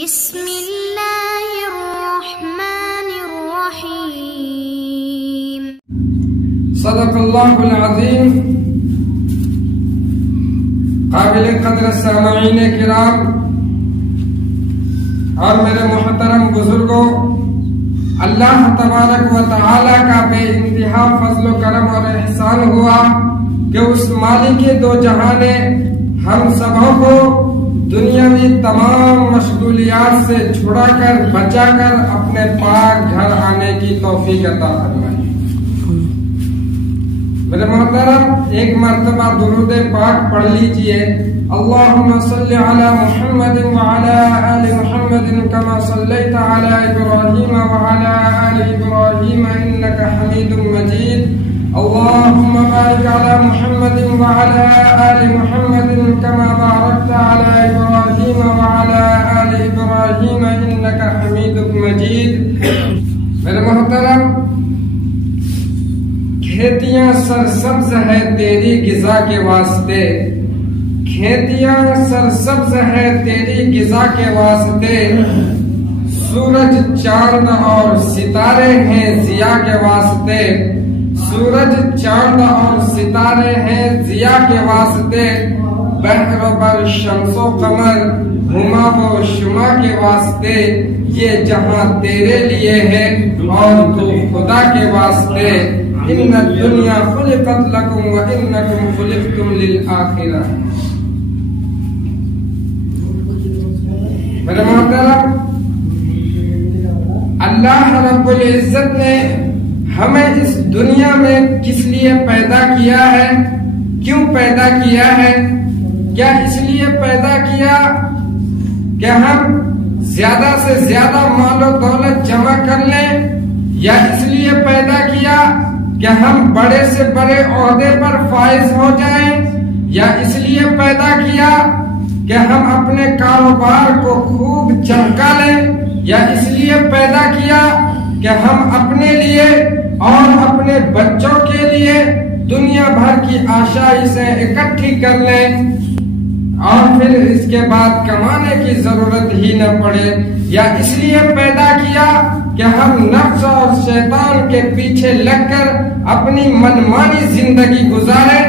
بسم اللہ الرحمن الرحیم۔ صدق اللہ العظیم۔ قابل قدر سامعین کرام اور میرے محترم بزرگوں، اللہ تبارک و تعالی کا بے انتہا فضل و کرم اور احسان ہوا کہ اس مالک دو جہاں نے ہم سبوں کو دنیاوی تمام مشغولیات سے چھڑا کر بچا کر اپنے پاک گھر آنے کی توفیق عطا فرمائی۔ میرے محترم، ایک مرتبہ درود پاک پڑھ لیجئے۔ اللہم صلی علی محمد وعلی آل محمد کما صلیت علی ابراہیم وعلی آل ابراہیم انکا حمید مجید۔ اللہم بارک علی محمد وعلی آل محمد کما بارکت علی ابراہیم وعلی آل ابراہیم انکا حمید مجید۔ میرے محترم، کھیتیاں سرسبز ہے تیری غذا کے واسطے، کھیتیاں سرسبز ہے تیری غذا کے واسطے، سورج چاند اور ستارے ہیں ضیاء کے واسطے، سورج چاند اور ستارے ہیں ضیاء کے واسطے، بحر و بر شمس و قمر ہما و شما کے واسطے، یہ جہاں تیرے لیے ہے اور تو خدا کے واسطے۔ ان الدنیا خلقت لکم وانکم خلقتم للآخرہ۔ میرے محترم، اللہ رب العزت نے ہمیں اس دنیا میں کس لیے پیدا کیا ہے، کیوں پیدا کیا ہے؟ کیا اس لیے پیدا کیا کہ ہم زیادہ سے زیادہ مال و دولت جمع کر لیں، یا اس لیے پیدا کیا کہ ہم بڑے سے بڑے عہدے پر فائز ہو جائیں، یا اس لیے پیدا کیا کہ ہم اپنے کاروبار کو خوب چمکا لیں، یا اس لیے پیدا کیا کہ ہم اپنے لیے اور اپنے بچوں کے لیے دنیا بھر کی آشائشیں اکٹھی کر لیں اور پھر اس کے بعد کمانے کی ضرورت ہی نہ پڑے، یا اس لیے پیدا کیا کہ ہم نفس اور شیطان کے پیچھے لگ کر اپنی منمانی زندگی گزاریں؟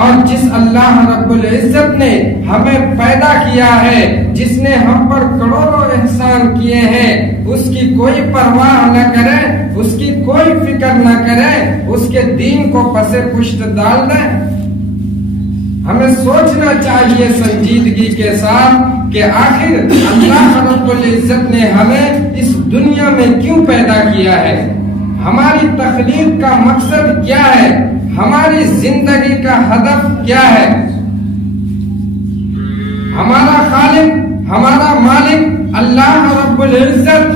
اور جس اللہ رب العزت نے ہمیں پیدا کیا ہے، جس نے ہم پر کروڑوں احسان کیے ہیں، اس کی کوئی پرواہ نہ کریں، اس کی کوئی فکر نہ کریں، اس کے دین کو پس پشت ڈال دیں؟ ہمیں سوچنا چاہیے سنجیدگی کے ساتھ کہ آخر اللہ رب العزت نے ہمیں اس دنیا میں کیوں پیدا کیا ہے، ہماری تخلیق کا مقصد کیا ہے، ہماری زندگی کا ہدف کیا ہے۔ ہمارا خالق، ہمارا مالک اللہ رب العزت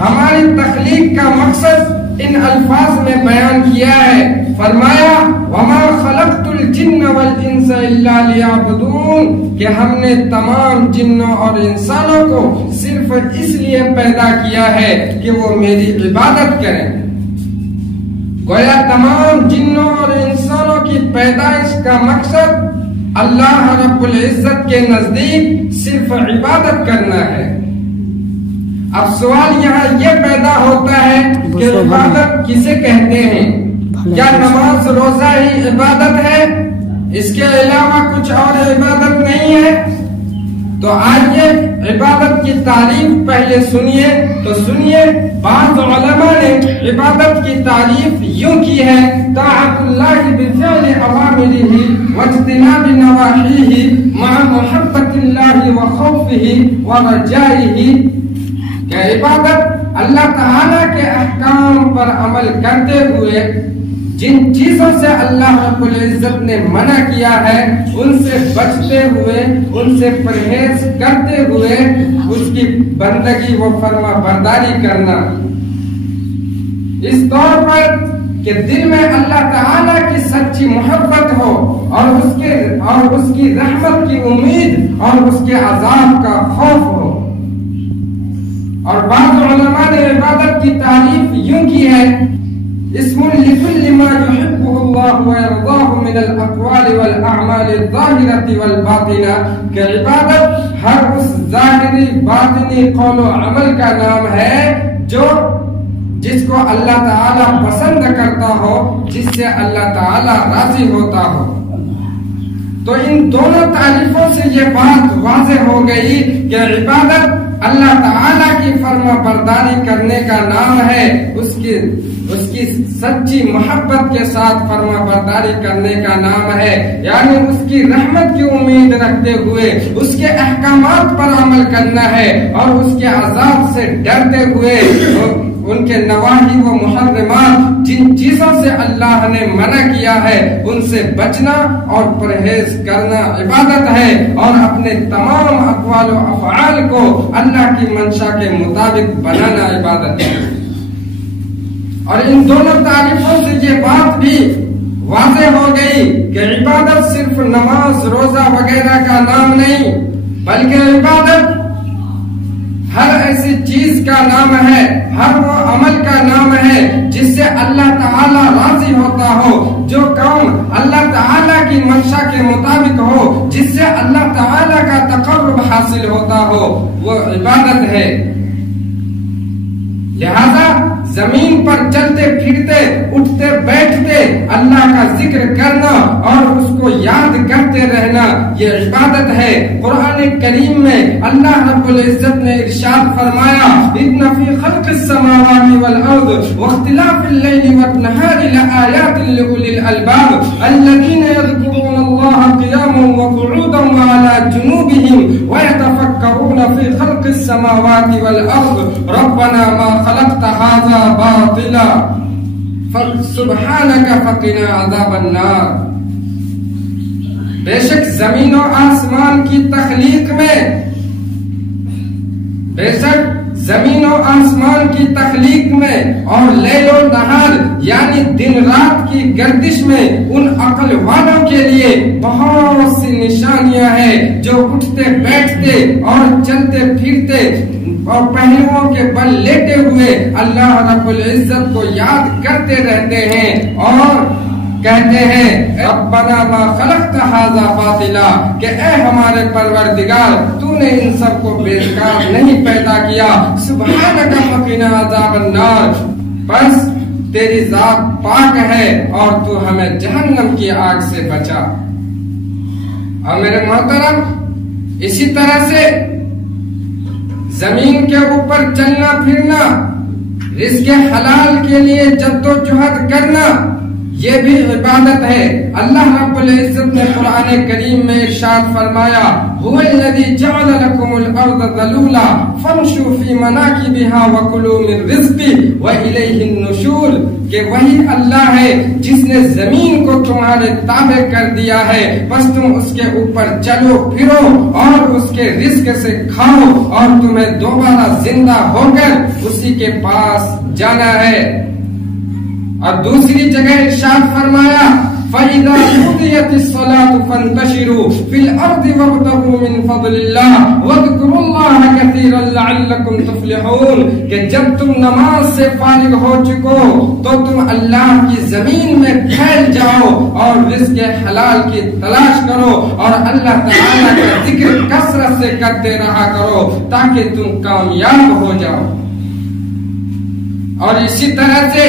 ہماری تخلیق کا مقصد ان الفاظ میں بیان کیا ہے، فرمایا وَمَا خَلَقْتُ الْجِنَّ وَالْإِنسَ إِلَّا لِيَعْبُدُونَ، کہ ہم نے تمام جنوں اور انسانوں کو صرف اس لیے پیدا کیا ہے کہ وہ میری عبادت کریں۔ گویا تمام جنوں اور انسانوں کی پیدائش کا مقصد اللہ رب العزت کے نزدیک صرف عبادت کرنا ہے۔ اب سوال یہاں یہ پیدا ہوتا ہے کہ عبادت کسے کہتے ہیں؟ کیا نماز روزہ ہی عبادت ہے؟ اس کے علاوہ کچھ اور عبادت نہیں ہے؟ تو آئیے عبادت کی تعریف پہلے سنیے تو سنیے۔ بعض علماء نے عبادت کی تعریف یوں کی ہے: طاعت اللہ بفعل اوامرہ واجتناب نواہیہ مع محبت اللہ وخوفہ ورجائہ، کہ عبادت اللہ تعالیٰ کے احکام پر عمل کرتے ہوئے جن چیزوں سے اللہ رب العزت نے منع کیا ہے ان سے بچتے ہوئے، ان سے پرہیز کرتے ہوئے اس کی بندگی و فرما برداری کرنا، اس طور پر کہ دل میں اللہ تعالیٰ کی سچی محبت ہو اور اس کی رحمت کی امید اور اس کے عذاب کا خوف ہو۔ اور بعض علماء نے عبادت کی تعریف یوں کی ہے: اسم لكل ما يحبه الله ويرضاه من الاقوال والاعمال الظاهرة والباطنة، کہ عبادت ہر اس ظاہری باطنی قول و عمل کا نام ہے جس کو اللہ تعالیٰ پسند کرتا ہو، جس سے اللہ تعالیٰ راضی ہوتا ہو۔ تو ان دونوں تعریفوں سے یہ بات واضح ہو گئی کہ عبادت اللہ تعالیٰ کی فرما برداری کرنے کا نام ہے، اس کی سچی محبت کے ساتھ فرما برداری کرنے کا نام ہے، یعنی اس کی رحمت کی امید رکھتے ہوئے اس کے احکامات پر عمل کرنا ہے، اور اس کے عذاب سے ڈرتے ہوئے ان کے نواہی و محرمات جن چیزوں سے اللہ نے منع کیا ہے ان سے بچنا اور پرہیز کرنا عبادت ہے، اور اپنے تمام اقوال و افعال کو اللہ کی منشا کے مطابق بنانا عبادت ہے۔ اور ان دونوں تعریفوں سے یہ بات بھی واضح ہو گئی کہ عبادت صرف نماز روزہ وغیرہ کا نام نہیں، بلکہ عبادت ہر ایسی چیز کا نام ہے، ہر وہ عمل کا نام ہے جس سے اللہ تعالیٰ راضی ہوتا ہو، جو کام اللہ تعالیٰ کی منشا کے مطابق ہو، جس سے اللہ تعالیٰ کا تقرب حاصل ہوتا ہو، وہ عبادت ہے۔ لہذا زمین پر چلتے پھرتے اٹھتے بیٹھتے اللہ کا ذکر کرنا اور اس کو یاد کرتے رہنا یہ عبادت ہے۔ قرآن کریم میں اللہ رب العزت نے ارشاد فرمایا ان فی خلق السماوات والارض واختلاف اللیل والنہار لآیات لأولی الالباب الذین یذکرون اللہ قیاما وقعودا وعلی جنوبہم ویتفکرون فی خلق السماوات والارض ربنا ما خلقت هذا باطلا سبحانك فقنا عذاب النار۔ بے شک زمین و آسمان کی تخلیق میں اور لیل و نہار یعنی دن رات کی گردش میں ان عقل والوں کے لیے بہت سی نشانیاں ہیں جو اٹھتے بیٹھتے اور چلتے پھرتے اور پہلوؤں کے بل لیٹے ہوئے اللہ رب العزت کو یاد کرتے رہتے ہیں اور کہتے ہیں ربنا ما خلقت هذا باطلا کہ اے ہمارے پروردگار تو نے ان سب کو بیکار نہیں پیدا کیا، سبحانک فقنا عذاب النار بس تیری ذات پاک ہے اور تو ہمیں جہنم کی آگ سے بچا۔ اور میرے محترم اسی طرح سے زمین کے اوپر چلنا پھرنا، رزق حلال کے لیے جدوجہد کرنا یہ بھی عبادت ہے۔ اللہ رب العزت نے قرآن کریم میں ارشاد فرمایا هو الذی جعل لكم الارض ذلولا فامشوا في مناکبها وکلوا من رزقه والیہ النشور کہ وہی اللہ ہے جس نے زمین کو تمہارے تابع کر دیا ہے، بس تم اس کے اوپر چلو پھرو اور اس کے رزق سے کھاؤ اور تمہیں دوبارہ زندہ ہو کر اسی کے پاس جانا ہے۔ اور دوسری جگہ ارشاد فرمایا فَإِذَا قُضِيَتِ الصَّلَاةُ فَانتَشِرُوا فِي الْأَرْضِ وَابْتَغُوا مِنْ فَضْلِ اللَّهِ وَاذْكُرُوا اللَّهَ كَثِيرًا لَعَلَّكُمْ تُفْلِحُونَ کہ جب تم نماز سے فارغ ہو چکو تو تم اللہ کی زمین میں پھیل جاؤ اور رزق حلال کی تلاش کرو اور اللہ تعالیٰ کا ذکر کثرت سے کرتے رہا کرو تاکہ تم کامیاب ہو جاؤ۔ اور اسی طرح سے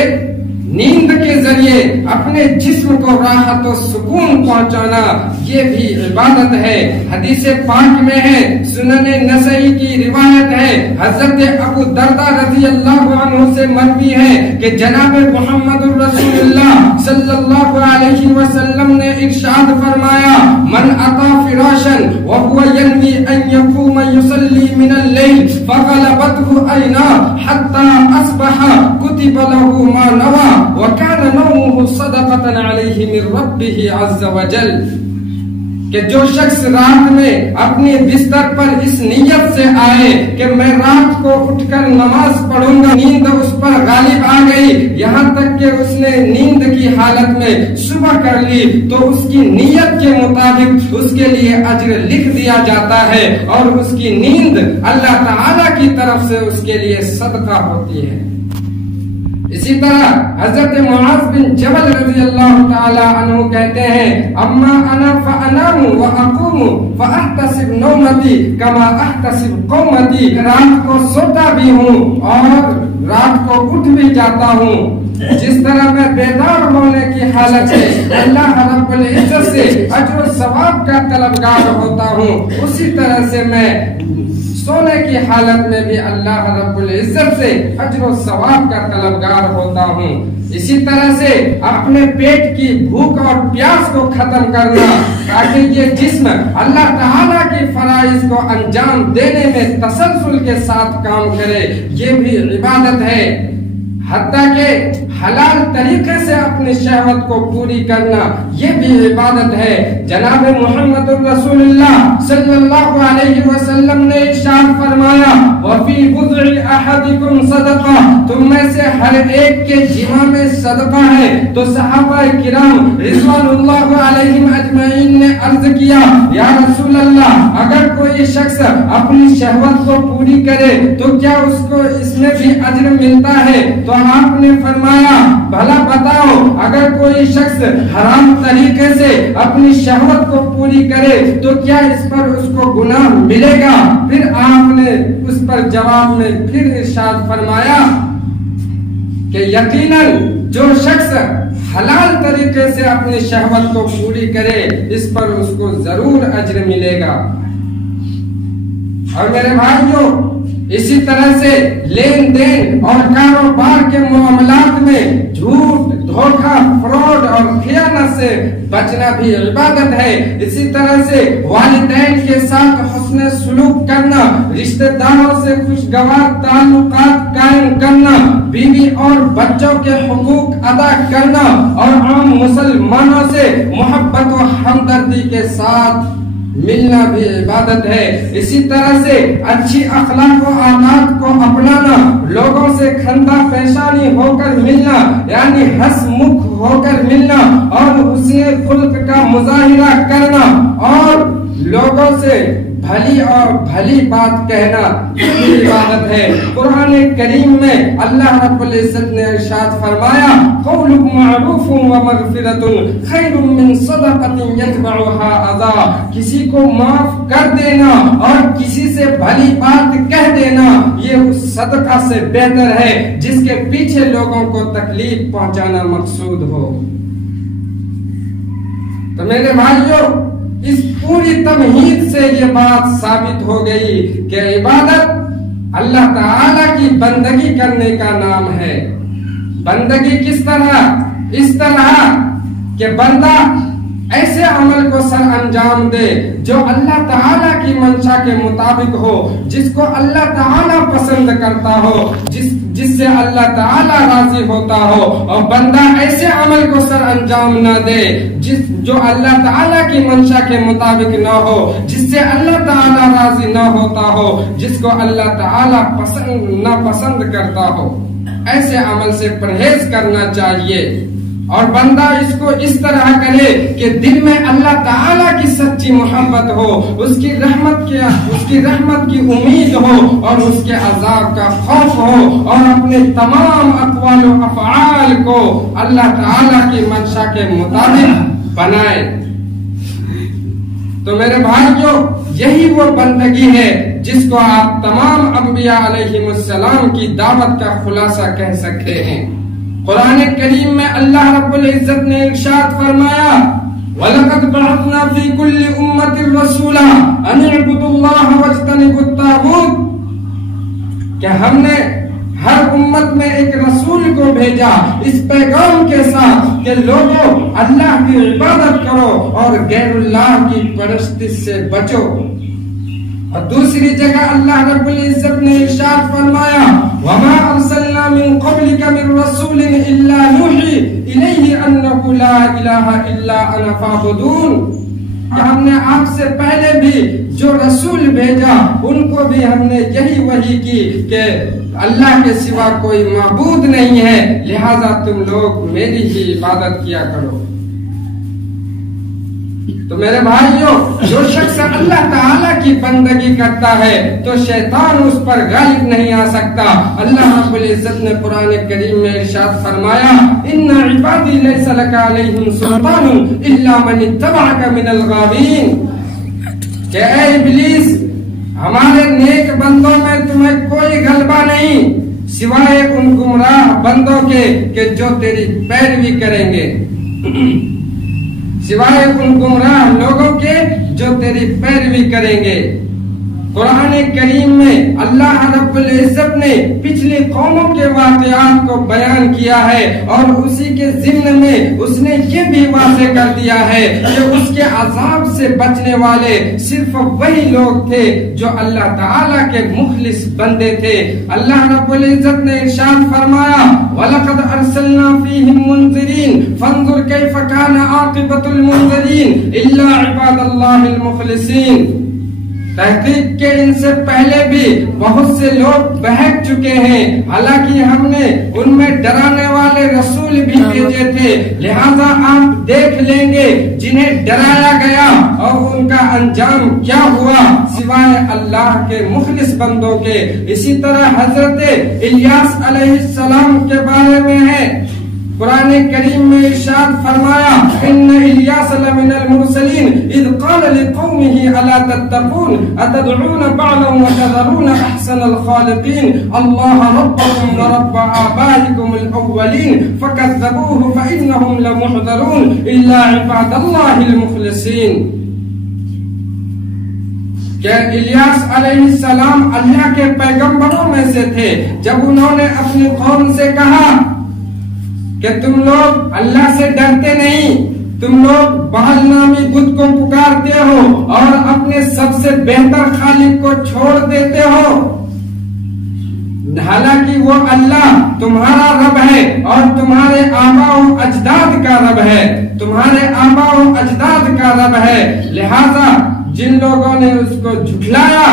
نیند کے ذریعے اپنے جسم کو راحت و سکون پہنچانا یہ بھی عبادت ہے۔ حدیث پاک میں ہے، سنن نسائی کی روایت ہے، حضرت ابو درداء رضی اللہ عنہ سے مروی ہے کہ جناب محمد رسول اللہ صلی اللہ علیہ وسلم نے ارشاد فرمایا من اتا فراشا وهو ينوي ان يقوم يصلي من الليل فغلبته عيناه حتى اصبح كتب له ما نوى وَكَانَ نَوْمُهُ صَدَقَةً عَلَيْهِ مِنْ رَبِّهِ عَزَّ وَجَلَّ کہ جو شخص رات میں اپنے بستر پر اس نیت سے آئے کہ میں رات کو اٹھ کر نماز پڑھوں گا، نیند اس پر غالب آ گئی یہاں تک کہ اس نے نیند کی حالت میں صبح کر لی تو اس کی نیت کے مطابق اس کے لیے اجر لکھ دیا جاتا ہے اور اس کی نیند اللہ تعالی کی طرف سے اس کے لیے صدقہ ہوتی ہے۔ اسی طرح حضرت معاذ بن جبل رضی اللہ تعالی عنہ کہتے ہیں اما انا فانام واقوم فاحتسب نومتی کما احتسب قومتی، رات کو سوتا بھی ہوں اور رات کو اٹھ بھی جاتا ہوں، جس طرح میں بیدار ہونے کی حالت سے اللہ رب العزت سے اجر و ثواب کا طلبگار ہوتا ہوں، اسی طرح سے میں سونے کی حالت میں بھی اللہ رب العزت سے اجر و ثواب کا طلبگار ہوتا ہوں۔ اسی طرح سے اپنے پیٹ کی بھوک اور پیاس کو ختم کرنا تاکہ یہ جسم اللہ تعالیٰ کی فرائض کو انجام دینے میں تسلسل کے ساتھ کام کرے، یہ بھی عبادت ہے۔ حتیٰ کہ حلال طریقے سے اپنی شہوت کو پوری کرنا یہ بھی عبادت ہے۔ جناب محمد رسول اللہ صلی اللہ علیہ وسلم نے ارشاد فرمایا وَفِي بُضْعِ أَحَدِكُمْ صَدَقَةٌ، تم میں سے ہر ایک کے جماع میں صدقہ ہے۔ تو صحابہ کرام رضوان اللہ علیہم اجمعین نے عرض کیا یا رسول اللہ، اگر کوئی شخص اپنی شہوت کو پوری کرے تو کیا اس کو اس میں بھی اجر ملتا ہے؟ تو آپ نے فرمایا بھلا بتاؤ، اگر کوئی شخص حرام طریقے سے اپنی شہوت کو پوری کرے تو کیا اس پر اس کو گناہ ملے گا؟ پھر آپ نے اس پر جواب میں پھر ارشاد فرمایا کہ یقیناً جو شخص حلال طریقے سے اپنی شہوت کو پوری کرے اس پر اس کو ضرور اجر ملے گا۔ اور میرے بھائیوں، اسی طرح سے لین دین اور کاروبار کے معاملات میں جھوٹ، دھوکہ، فراڈ اور خیانت سے بچنا بھی عبادت ہے۔ اسی طرح سے والدین کے ساتھ حسن سلوک کرنا، رشتہ داروں سے خوشگوار تعلقات قائم کرنا، بیوی اور بچوں کے حقوق ادا کرنا اور عام مسلمانوں سے محبت و ہمدردی کے ساتھ ملنا بھی عبادت ہے۔ اسی طرح سے اچھی اخلاق و عادات کو اپنانا، لوگوں سے خندہ پیشانی ہو کر ملنا یعنی ہنس مکھ ہو کر ملنا اور حسن خلق کا مظاہرہ کرنا اور لوگوں سے بھلی اور بھلی بات کہنا یہ عبادت ہے۔ قرآن کریم میں اللہ رب العزت نے ارشاد فرمایا قول معروف و مغفرۃ خیر من صدقۃ یتبعها اذی، کسی کو معاف کر دینا اور کسی سے بھلی بات کہہ دینا یہ اس صدقہ سے بہتر ہے جس کے پیچھے لوگوں کو تکلیف پہنچانا مقصود ہو۔ تو میرے بھائیوں، اس پوری تمہید سے یہ بات ثابت ہو گئی کہ عبادت اللہ تعالی کی بندگی کرنے کا نام ہے۔ بندگی کس طرح؟ اس طرح کہ بندہ ایسے عمل کو سر انجام دے جو اللہ تعالیٰ کی منشا کے مطابق ہو، جس کو اللہ تعالیٰ پسند کرتا ہو، جس سے اللہ تعالیٰ راضی ہوتا ہو، اور بندہ ایسے عمل کو سر انجام نہ دے جو اللہ تعالیٰ کی منشا کے مطابق نہ ہو، جس سے اللہ تعالیٰ راضی نہ ہوتا ہو، جس کو اللہ تعالیٰ ناپسند کرتا ہو۔ ایسے عمل سے پرہیز کرنا چاہیے اور بندہ اس کو اس طرح کرے کہ دل میں اللہ تعالیٰ کی سچی محبت ہو، اس کی رحمت کی امید ہو اور اس کے عذاب کا خوف ہو، اور اپنے تمام اقوال و افعال کو اللہ تعالیٰ کی منشا کے مطابق بنائے۔ تو میرے بھائیوں، یہی وہ بندگی ہے جس کو آپ تمام انبیاء علیہم السلام کی دعوت کا خلاصہ کہہ سکتے ہیں۔ قرآن کریم میں اللہ رب العزت نے ارشاد فرمایا وَلَقَدْ بَعَثْنَا فِي كُلِّ أُمَّةٍ رَسُولًا أَنِ اعْبُدُوا اللَّهَ وَاجْتَنِبُوا الطَّاغُوتَ، کہ ہم نے ہر امت میں ایک رسول کو بھیجا اس پیغام کے ساتھ کہ لوگوں اللہ کی عبادت کرو اور غیر اللہ کی پرستش سے بچو۔ اور دوسری جگہ اللہ رب العزت نے ارشاد فرمایا وَمَا أَرْسَلْنَا مِن قَبْلِكَ مِن رَّسُولٍ إِلَّا نُوحِي إِلَيْهِ أَنَّهُ لَا إِلَٰهَ إِلَّا أَنَا فَاعْبُدُونِ، ہم نے آپ سے پہلے بھی جو رسول بھیجا ان کو بھی ہم نے یہی وحی کی کہ اللہ کے سوا کوئی معبود نہیں ہے، لہذا تم لوگ میری ہی عبادت کیا کرو۔ تو میرے بھائیوں، جو شخص اللہ تعالیٰ کی بندگی کرتا ہے تو شیطان اس پر غالب نہیں آ سکتا۔ اللہ رب العزت نے قرآن کریم میں ارشاد فرمایا، ان عبادی لیس لک علیہم سلطان الا من اتبعک من الغاوین، کہ اے ابلیس، ہمارے نیک بندوں میں تمہیں کوئی غلبہ نہیں سوائے ان گمراہ بندوں کے کہ جو تیری پیروی کریں گے، سوائے ان گمراہ لوگوں کے جو تیری پیروی کریں گے۔ قرآن کریم میں اللہ رب العزت نے پچھلی قوموں کے واقعات کو بیان کیا ہے، اور اسی کے ضمن میں اس نے یہ بھی واضح کر دیا ہے کہ اس کے عذاب سے بچنے والے صرف وہی لوگ تھے جو اللہ تعالیٰ کے مخلص بندے تھے۔ اللہ رب العزت نے ارشاد فرمایا، وَلَقَدْ أَرْسَلْنَا فِيهِمْ مُنذِرِينَ فَانظُرْ كَيْفَ كَانَ عَاقِبَةُ الْمُنذَرِينَ إِلَّا عِبَادَ اللَّهِ الْمُخْلِصِينَ۔ تحقیق کے ان سے پہلے بھی بہت سے لوگ بہک چکے ہیں، حالانکہ ہم نے ان میں ڈرانے والے رسول بھی بھیجے تھے، لہذا آپ دیکھ لیں گے جنہیں ڈرایا گیا اور ان کا انجام کیا ہوا سوائے اللہ کے مخلص بندوں کے۔ اسی طرح حضرت الیاس علیہ السلام کے بارے میں ہے، قرآن کریم میں ارشاد فرمایا، ان الیاس لمن المرسلین اذ قال لقومه الا تتقون اتدعون بعلا وتذرون احسن الخالقین اللہ ربکم ورب آبائکم الاولین فکذبوه فانهم لمحضرون الا عباد اللہ المخلصین۔ کہ الیاس علیہ السلام اللہ کے پیغمبروں میں سے تھے۔ جب انہوں نے اپنی قوم سے کہا کہ تم لوگ اللہ سے ڈرتے نہیں، تم لوگ بعل نامی بت کو پکارتے ہو اور اپنے سب سے بہتر خالق کو چھوڑ دیتے ہو، حالانکہ وہ اللہ تمہارا رب ہے اور تمہارے آباء و اجداد کا رب ہے، تمہارے آباء و اجداد کا رب ہے، لہذا جن لوگوں نے اس کو جھٹلایا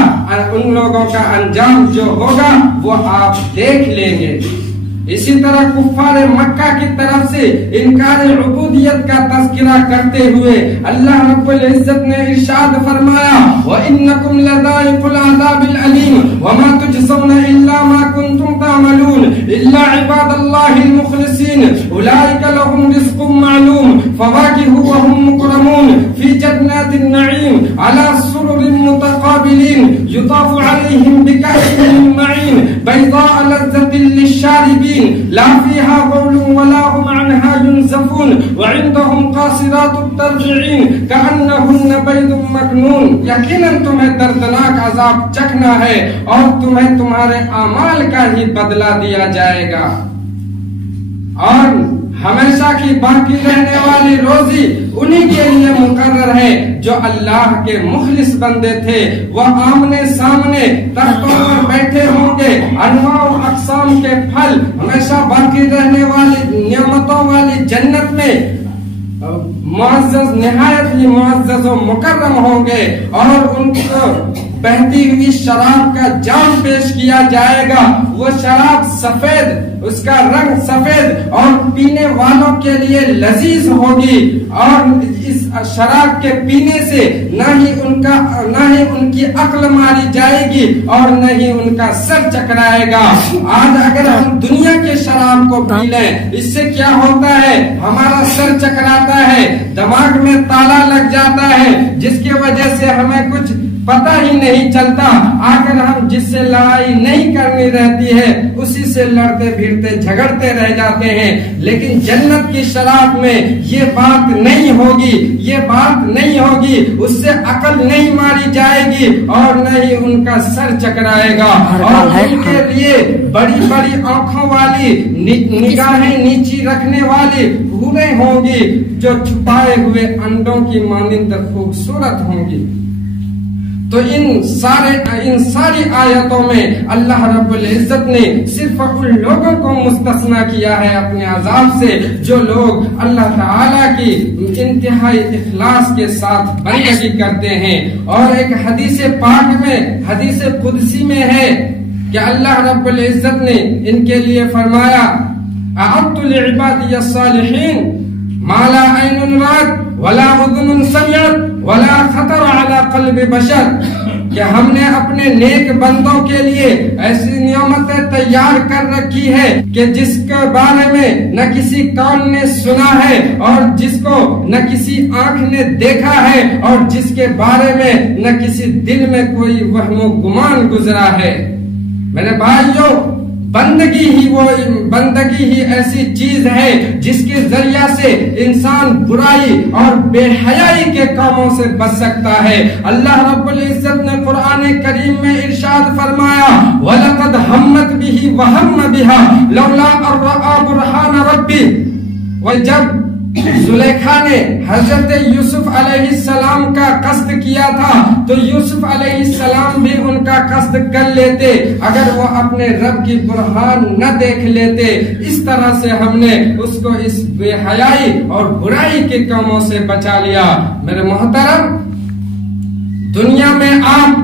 ان لوگوں کا انجام جو ہوگا وہ آپ دیکھ لیں گے۔ اسی طرح کفار مکہ کی طرف سے انکار عبودیت کا تذکرہ کرتے ہوئے اللہ رب العزت نے ارشاد فرمایا، وَإِنَّكُمْ لَذَائِقُو الْعَذَابِ الْأَلِيمِ وَمَا تُجْزَوْنَ إِلَّا مَا كُنْتُمْ تَعْمَلُونَ إِلَّا عِبَادَ اللَّهِ الْمُخْلَصِينَ أُولَئِكَ لَهُمْ رِزْقٌ مَّعْلُومٌ فَوَاكِهُ وَهُمْ مُكْرَمُونَ فِي جَنَّاتِ النَّعِيمِ عَلَى سُرُرٍ مُتَقَابِلِينَ يُطَافُ عَلَيْهِم بِكَأْسٍ مِّن مَّعِينٍ بَيْضَاءَ لَذَّةٍ لِّلشَّارِبِينَ لا فيها غول ولا هم عنها ينزفون وعندهم قاصرات الطرف عين كأنهن بيض مكنون۔ یقیناً تمہیں دردناک عذاب چکھنا ہے اور تمہیں تمہارے اعمال کا ہی بدلہ دیا جائے گا، اور ہمیشہ کی باقی رہنے والی روزی انہی کے لیے مقرر ہے جو اللہ کے مخلص بندے تھے۔ وہ آمنے سامنے تختوں پر بیٹھے ہوں گے، انواع و اقسام کے پھل ہمیشہ باقی رہنے والی نعمتوں والی جنت میں معزز، نہایت ہی معزز و مکرم ہوں گے، اور ان کو بہتی ہوئی شراب کا جام پیش کیا جائے گا۔ وہ شراب سفید، اس کا رنگ سفید اور پینے والوں کے لیے لذیذ ہوگی، اور اس شراب کے پینے سے نہ ہی ان کی عقل ماری جائے گی اور نہ ہی ان کا سر چکرائے گا۔ آج اگر ہم دنیا کے شراب کو پی لیں، اس سے کیا ہوتا ہے؟ ہمارا سر چکراتا ہے، دماغ میں تالا لگ جاتا ہے، جس کی وجہ سے ہمیں کچھ پتہ ہی نہیں چلتا۔ آخر ہم جس سے لڑائی نہیں کرنی رہتی ہے اسی سے لڑتے پھرتے جھگڑتے رہ جاتے ہیں۔ لیکن جنت کی شراب میں یہ بات نہیں ہوگی، یہ بات نہیں ہوگی، اس سے عقل نہیں ماری جائے گی اور نہ ہی ان کا سر چکرائے گا، اور ان کے لیے بڑی بڑی آنکھوں والی، نگاہیں نیچی رکھنے والی حوریں ہوں گی جو چھپائے ہوئے انڈوں کی مانند خوبصورت ہوں گی۔ تو ان ساری آیتوں میں اللہ رب العزت نے صرف ان لوگوں کو مستثنیٰ کیا ہے اپنے عذاب سے جو لوگ اللہ تعالیٰ کی انتہائی اخلاص کے ساتھ بندگی کرتے ہیں۔ اور ایک حدیث پاک میں، حدیث قدسی میں ہے کہ اللہ رب العزت نے ان کے لیے فرمایا، اعدت لعبادی الصالحین ما لا عین رأت ولا اذن سمعت ولا خطر على قلب بشر، کہ ہم نے اپنے نیک بندوں کے لیے ایسی نعمتیں تیار کر رکھی ہے کہ جس کے بارے میں نہ کسی کان نے سنا ہے اور جس کو نہ کسی آنکھ نے دیکھا ہے اور جس کے بارے میں نہ کسی دل میں کوئی وہم و گمان گزرا ہے۔ میرے بھائیوں، بندگی ہی ایسی چیز ہے جس کے ذریعہ سے انسان برائی اور بے حیائی کے کاموں سے بچ سکتا ہے۔ اللہ رب العزت نے قرآن کریم میں ارشاد فرمایا وَلَقَدْ هَمَّتْ بِهِ وَهَمَّ بِهَا لَوْلَا أَن رَأَىٰ بُرْهَانَ رَبِّهِ، اور جب زلیخا نے حضرت یوسف علیہ السلام کا قصد کیا تھا تو یوسف علیہ السلام بھی ان کا قصد کر لیتے اگر وہ اپنے رب کی برہان نہ دیکھ لیتے۔ اس طرح سے ہم نے اس کو اس بے حیائی اور برائی کے کاموں سے بچا لیا۔ میرے محترم، دنیا میں آپ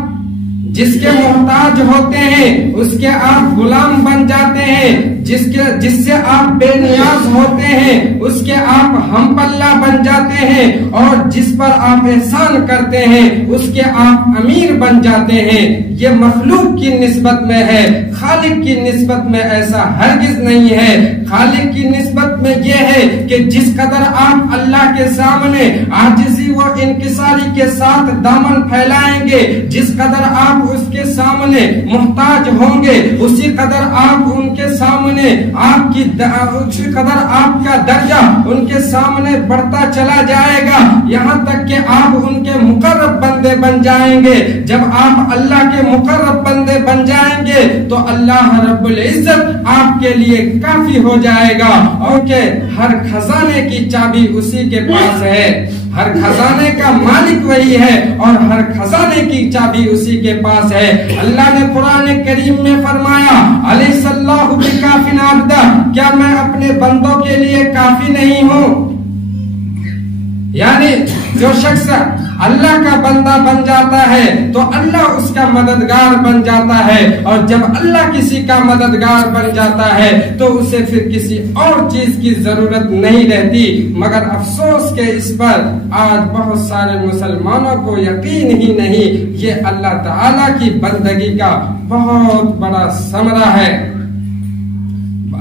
جس کے محتاج ہوتے ہیں اس کے آپ غلام بن جاتے ہیں، جس سے آپ بے نیاز ہوتے ہیں اس کے آپ ہم پلہ بن جاتے ہیں، اور جس پر آپ احسان کرتے ہیں اس کے آپ امیر بن جاتے ہیں۔ یہ مخلوق کی نسبت میں ہے، خالق کی نسبت میں ایسا ہرگز نہیں ہے۔ خالق کی نسبت میں یہ ہے کہ جس قدر آپ اللہ کے سامنے عاجزی و انکساری کے ساتھ دامن پھیلائیں گے، جس قدر آپ اس کے سامنے محتاج ہوں گے، اسی قدر آپ ان کے سامنے اسی قدر آپ کا درجہ ان کے سامنے بڑھتا چلا جائے گا، یہاں تک کہ آپ ان کے مقرب بندے بن جائیں گے۔ جب آپ اللہ کے مقرب بندے بن جائیں گے تو اللہ رب العزت آپ کے لیے کافی ہو جائے گا، اور کہ ہر خزانے کی چابی اسی کے پاس ہے، ہر خزانے کا مالک وہی ہے اور ہر خزانے کی چابی اسی کے پاس ہے۔ اللہ نے قرآن کریم میں فرمایا الیس اللہ بکاف عبدہ، کیا میں اپنے بندوں کے لیے کافی نہیں ہوں؟ یعنی جو شخص اللہ کا بندہ بن جاتا ہے تو اللہ اس کا مددگار بن جاتا ہے، اور جب اللہ کسی کا مددگار بن جاتا ہے تو اسے پھر کسی اور چیز کی ضرورت نہیں رہتی۔ مگر افسوس کہ اس پر آج بہت سارے مسلمانوں کو یقین ہی نہیں۔ یہ اللہ تعالیٰ کی بندگی کا بہت بڑا ثمرہ ہے،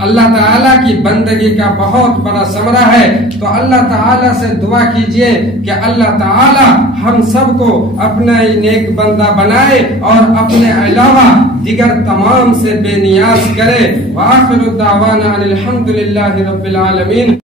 اللہ تعالیٰ کی بندگی کا بہت بڑا ثمرہ ہے۔ تو اللہ تعالیٰ سے دعا کیجئے کہ اللہ تعالیٰ ہم سب کو اپنا نیک بندہ بنائے اور اپنے علاوہ دیگر تمام سے بے نیاز کرے۔ وآخر دعوانا الحمدللہ رب العالمین۔